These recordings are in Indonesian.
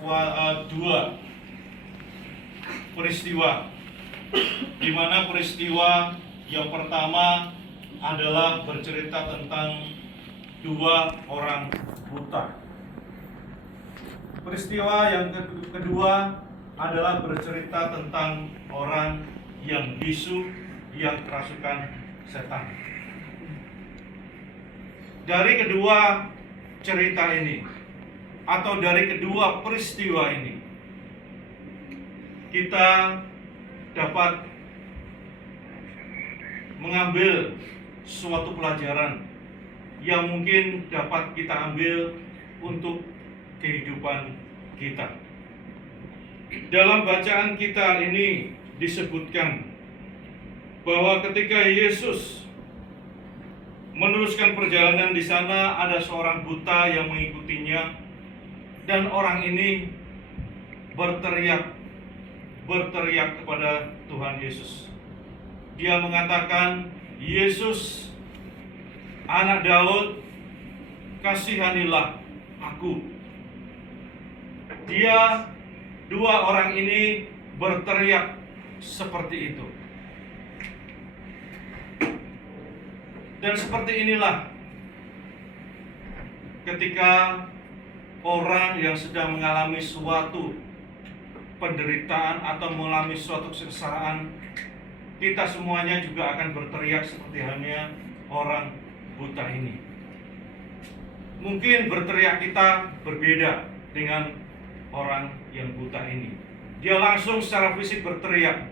dua peristiwa, di mana peristiwa yang pertama adalah bercerita tentang dua orang buta. Peristiwa yang kedua adalah bercerita tentang orang yang bisu, yang kerasukan setan. Dari kedua cerita ini, atau dari kedua peristiwa ini, kita dapat mengambil suatu pelajaran yang mungkin dapat kita ambil untuk kehidupan kita. Dalam bacaan kita ini disebutkan bahwa ketika Yesus meneruskan perjalanan di sana, ada seorang buta yang mengikutinya, dan orang ini berteriak kepada Tuhan Yesus. Dia mengatakan, "Yesus, Anak Daud, kasihanilah aku." Dua orang ini berteriak seperti itu. Dan seperti inilah ketika orang yang sedang mengalami suatu penderitaan atau mengalami suatu kesengsaraan, kita semuanya juga akan berteriak seperti halnya orang buta ini. Mungkin berteriak kita berbeda dengan orang yang buta ini. Dia langsung secara fisik berteriak.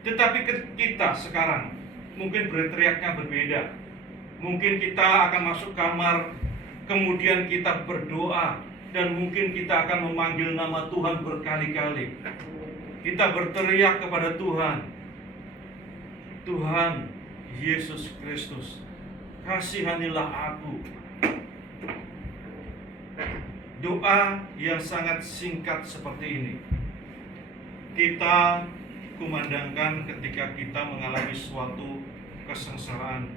Tetapi kita sekarang mungkin berteriaknya berbeda. Mungkin kita akan masuk kamar, kemudian kita berdoa, dan mungkin kita akan memanggil nama Tuhan berkali-kali. Kita berteriak kepada Tuhan, "Tuhan Yesus Kristus, kasihanilah aku." Doa yang sangat singkat seperti ini kita kumandangkan ketika kita mengalami suatu kesengsaraan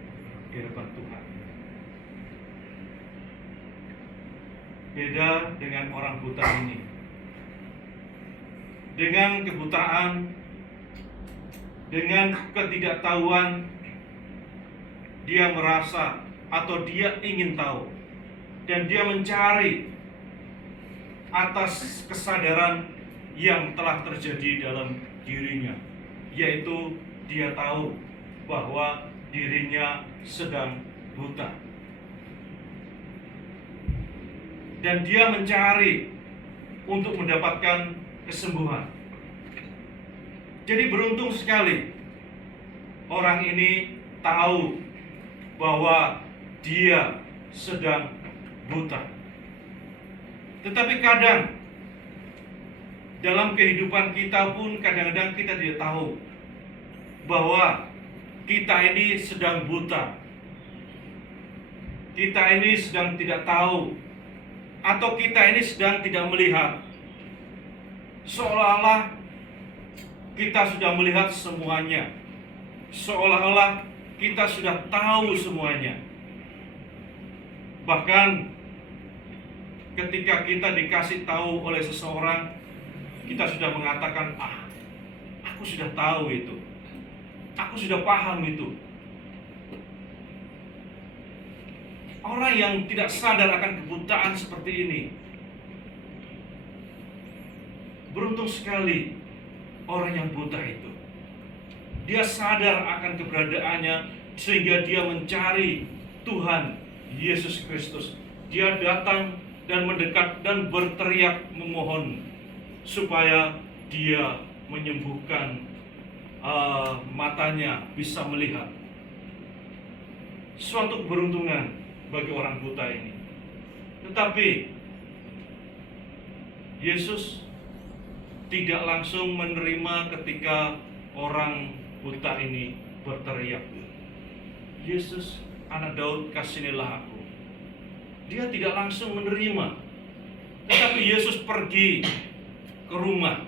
di hadapan Tuhan. Beda dengan orang buta ini. Dengan kebutaan, dengan ketidaktahuan, dia merasa atau dia ingin tahu, dan dia mencari atas kesadaran yang telah terjadi dalam dirinya, yaitu dia tahu bahwa dirinya sedang buta, dan dia mencari untuk mendapatkan kesembuhan. Jadi beruntung sekali orang ini tahu bahwa dia sedang buta. Tetapi kadang dalam kehidupan kita pun kadang-kadang kita tidak tahu bahwa kita ini sedang buta. Kita ini sedang tidak tahu, atau kita ini sedang tidak melihat. Seolah-olah kita sudah melihat semuanya. Seolah-olah kita sudah tahu semuanya. Bahkan ketika kita dikasih tahu oleh seseorang, kita sudah mengatakan, aku sudah tahu itu, aku sudah paham itu. Orang yang tidak sadar akan kebutaan seperti ini, beruntung sekali orang yang buta itu. Dia sadar akan keberadaannya, sehingga dia mencari Tuhan Yesus Kristus. Dia datang dan mendekat dan berteriak memohon supaya dia menyembuhkan matanya, bisa melihat. Suatu keberuntungan bagi orang buta ini. Tetapi Yesus tidak langsung menerima ketika orang buta ini berteriak, "Yesus, Anak Daud, kasihanilah aku." Dia tidak langsung menerima. Tetapi Yesus pergi ke rumah,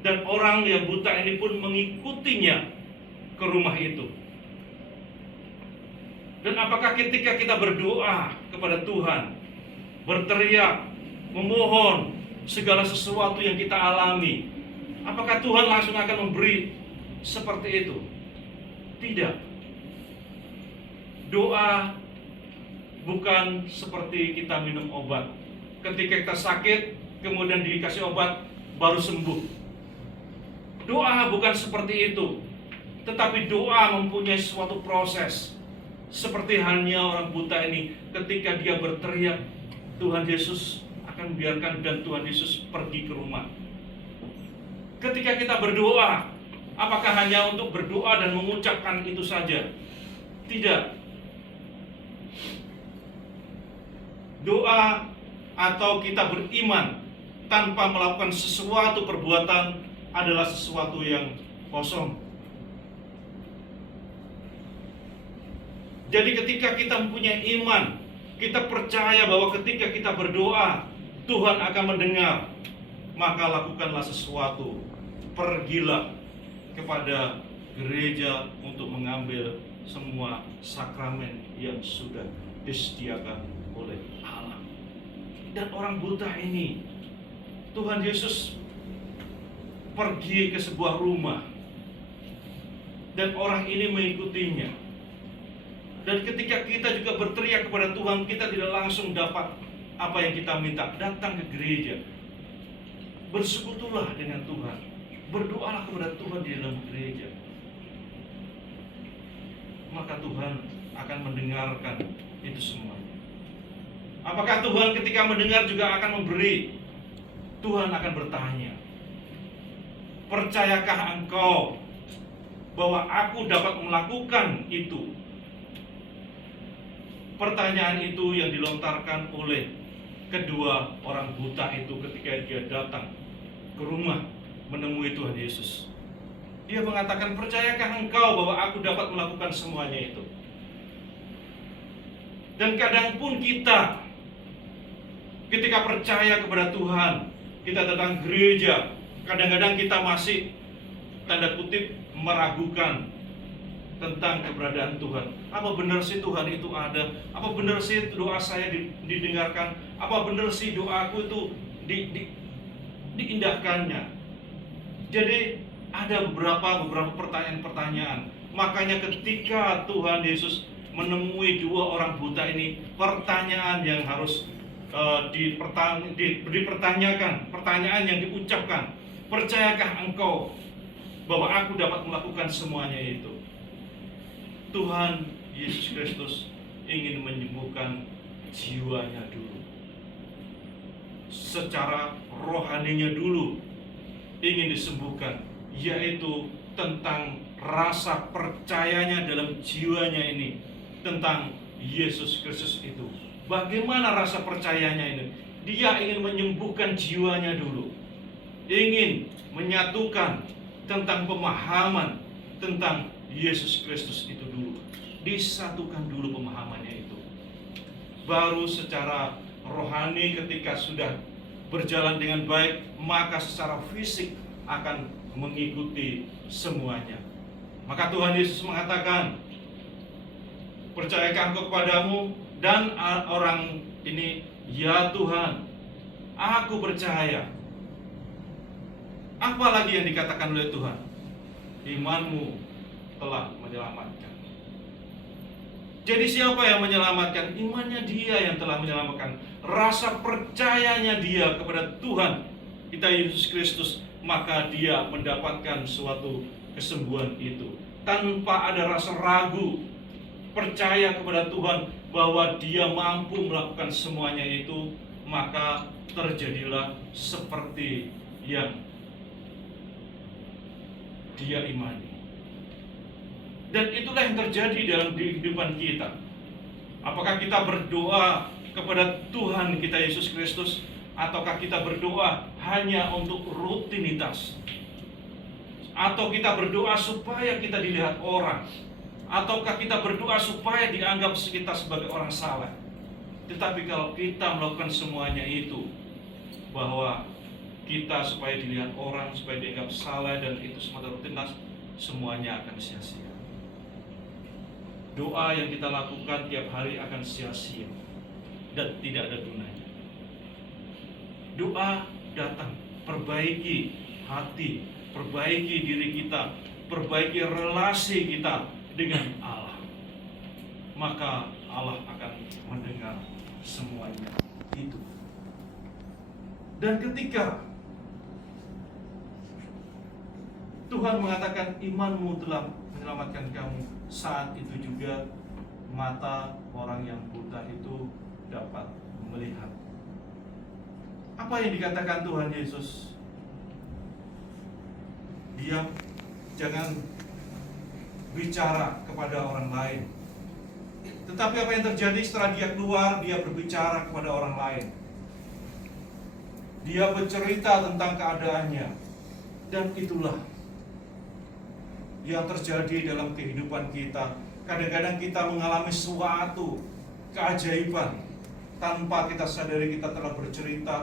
dan orang yang buta ini pun mengikutinya ke rumah itu. Dan apakah ketika kita berdoa kepada Tuhan, berteriak memohon segala sesuatu yang kita alami, apakah Tuhan langsung akan memberi seperti itu? Tidak. Doa bukan seperti kita minum obat. Ketika kita sakit, kemudian dikasih obat, baru sembuh. Doa bukan seperti itu. Tetapi doa mempunyai suatu proses. Seperti halnya orang buta ini, ketika dia berteriak, Tuhan Yesus akan membiarkan dan Tuhan Yesus pergi ke rumah. Ketika kita berdoa, apakah hanya untuk berdoa dan mengucapkan itu saja? Tidak. Doa atau kita beriman tanpa melakukan sesuatu perbuatan adalah sesuatu yang kosong. Jadi ketika kita mempunyai iman, kita percaya bahwa ketika kita berdoa, Tuhan akan mendengar, maka lakukanlah sesuatu. Pergilah kepada gereja untuk mengambil semua sakramen yang sudah disediakan oleh Allah. Dan orang buta ini, Tuhan Yesus pergi ke sebuah rumah, dan orang ini mengikutinya. Dan ketika kita juga berteriak kepada Tuhan, kita tidak langsung dapat apa yang kita minta. Datang ke gereja, bersekutulah dengan Tuhan, berdoalah kepada Tuhan di dalam gereja, maka Tuhan akan mendengarkan itu semua. Apakah Tuhan ketika mendengar juga akan memberi? Tuhan akan bertanya, percayakah engkau bahwa aku dapat melakukan itu? Pertanyaan itu yang dilontarkan oleh kedua orang buta itu ketika dia datang ke rumah menemui Tuhan Yesus. Dia mengatakan, percayakah engkau bahwa aku dapat melakukan semuanya itu? Dan kadang pun kita, ketika percaya kepada Tuhan, kita datang gereja, kadang-kadang kita masih tanda kutip meragukan tentang keberadaan Tuhan. Apa benar sih Tuhan itu ada? Apa benar sih doa saya didengarkan? Apa benar sih doaku itu diindahkannya? Jadi ada beberapa pertanyaan-pertanyaan. Makanya ketika Tuhan Yesus menemui dua orang buta ini, pertanyaan yang harus dipertanyakan, pertanyaan yang diucapkan, percayakah engkau bahwa aku dapat melakukan semuanya itu? Tuhan Yesus Kristus ingin menyembuhkan jiwanya dulu, secara rohaninya dulu ingin disembuhkan, yaitu tentang rasa percayanya dalam jiwanya ini tentang Yesus Kristus itu. Bagaimana rasa percayanya ini? Dia ingin menyembuhkan jiwanya dulu, ingin menyatukan tentang pemahaman tentang Yesus Kristus itu dulu. Disatukan dulu pemahamannya itu. Baru secara rohani ketika sudah berjalan dengan baik, maka secara fisik akan mengikuti semuanya. Maka Tuhan Yesus mengatakan, percayakah engkau kepadamu? Dan orang ini, ya Tuhan, aku percaya. Apa lagi yang dikatakan oleh Tuhan? Imanmu telah menyelamatkan. Jadi siapa yang menyelamatkan? Imannya dia yang telah menyelamatkan. Rasa percayanya dia kepada Tuhan kita Yesus Kristus, maka dia mendapatkan suatu kesembuhan itu. Tanpa ada rasa ragu, percaya kepada Tuhan bahwa dia mampu melakukan semuanya itu, maka terjadilah seperti yang dia imani. Dan itulah yang terjadi dalam kehidupan kita. Apakah kita berdoa kepada Tuhan kita Yesus Kristus, ataukah kita berdoa hanya untuk rutinitas? Atau kita berdoa supaya kita dilihat orang? Ataukah kita berdoa supaya dianggap kita sebagai orang saleh? Tetapi kalau kita melakukan semuanya itu, bahwa kita supaya dilihat orang, supaya dianggap saleh, dan itu semata rutinitas, semuanya akan sia-sia. Doa yang kita lakukan tiap hari akan sia-sia dan tidak ada gunanya. Doa datang, perbaiki hati, perbaiki diri kita, perbaiki relasi kita dengan Allah. Maka Allah akan mendengar semuanya itu. Dan ketika Tuhan mengatakan imanmu telah menyelamatkan kamu, saat itu juga mata orang yang buta itu dapat melihat. Apa yang dikatakan Tuhan Yesus? Diam, jangan bicara kepada orang lain. Tetapi apa yang terjadi setelah dia keluar, dia berbicara kepada orang lain. Dia bercerita tentang keadaannya. Dan itulah yang terjadi dalam kehidupan kita. Kadang-kadang kita mengalami suatu keajaiban tanpa kita sadari kita telah bercerita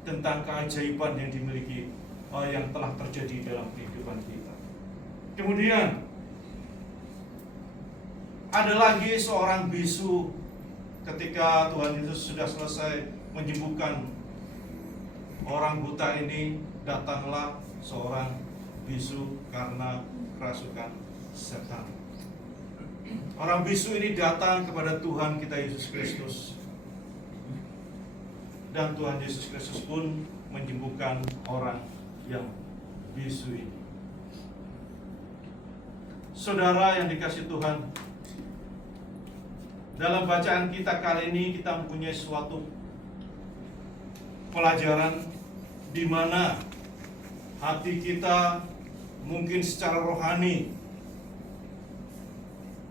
tentang keajaiban yang dimiliki, yang telah terjadi dalam kehidupan kita. Kemudian ada lagi seorang bisu. Ketika Tuhan Yesus sudah selesai menyembuhkan orang buta ini, datanglah seorang bisu karena kerasukan setan. Orang bisu ini datang kepada Tuhan kita Yesus Kristus, dan Tuhan Yesus Kristus pun menyembuhkan orang yang bisu ini. Saudara yang dikasihi Tuhan, dalam bacaan kita kali ini kita mempunyai suatu pelajaran di mana hati kita mungkin secara rohani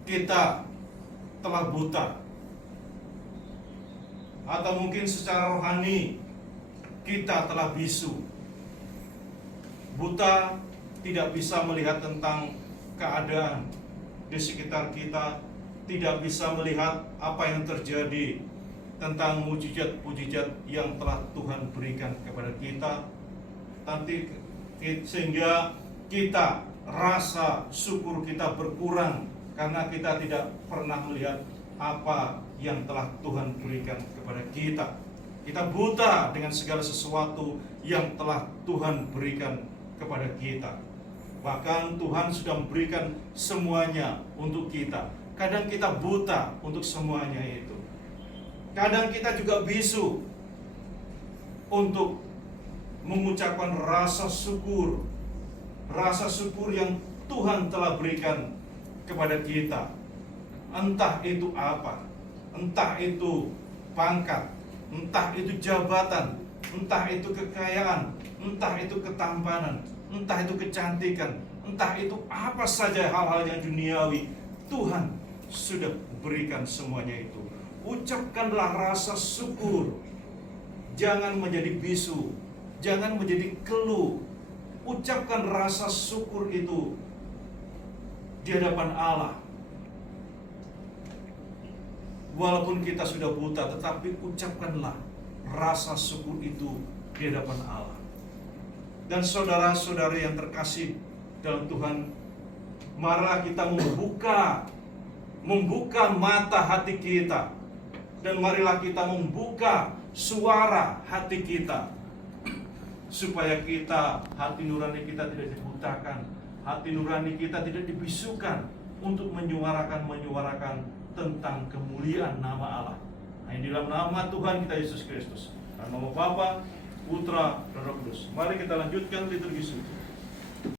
kita telah buta, atau mungkin secara rohani kita telah bisu. Buta, tidak bisa melihat tentang keadaan di sekitar kita, tidak bisa melihat apa yang terjadi tentang mujizat-mujizat yang telah Tuhan berikan kepada kita. Sehingga kita rasa syukur kita berkurang karena kita tidak pernah melihat apa yang telah Tuhan berikan kepada kita. Kita buta dengan segala sesuatu yang telah Tuhan berikan kepada kita. Bahkan Tuhan sudah memberikan semuanya untuk kita. Kadang kita buta untuk semuanya itu. Kadang kita juga bisu untuk mengucapkan rasa syukur. Rasa syukur yang Tuhan telah berikan kepada kita. Entah itu apa, entah itu pangkat, entah itu jabatan, entah itu kekayaan, entah itu ketampanan, entah itu kecantikan, entah itu apa saja hal-hal yang duniawi, Tuhan sudah berikan semuanya itu. Ucapkanlah rasa syukur. Jangan menjadi bisu, jangan menjadi keluh. Ucapkan rasa syukur itu di hadapan Allah. Walaupun kita sudah buta, tetapi ucapkanlah rasa syukur itu di hadapan Allah. Dan saudara-saudari yang terkasih dalam Tuhan, marilah kita membuka mata hati kita, dan marilah kita membuka suara hati kita, supaya hati nurani kita tidak dibutakan, hati nurani kita tidak dibisukan untuk menyuarakan tentang kemuliaan nama Allah. Nah, di dalam nama Tuhan kita Yesus Kristus, dalam nama Bapa, Putra, dan Roh Kudus. Mari kita lanjutkan liturgi suci.